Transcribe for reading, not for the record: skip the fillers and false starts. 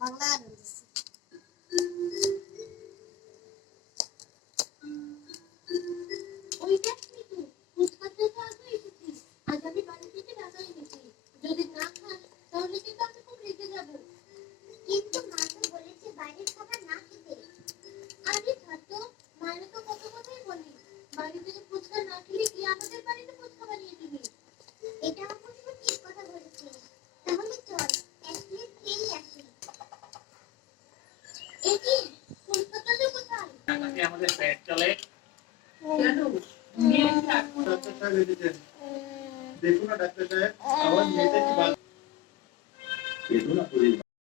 বাংলা ওই দেখ মিতু ফুচকার জন্য আগে এসেছি। আজ আমি বাড়ি থেকে টাকা এনেছি, যদি না খাস তাহলে কিন্তু আমি খুব রেগে যাব। কিন্তু মা তো বলেছে বাইরের খাবার না খেতে। আরে ছাড়, মায়েরা তো কত কথাই বলে, বাড়ি থেকে ফুচকা না খেলে কি আমাদের বাড়িতে ফুচকা বানিয়ে দিবি। এটা অবশ্য ঠিক কথা বলেছিস। তাহলে চল এক প্লেট খেয়েই আসি। এ কি ফুচকাটা কোথায়? টাকাতে আমাদের পেট চলে। ডাক্তার সাহেব এসেছেন, দেখুন না ডাক্তার সাহেব, আমার মেয়েটা কি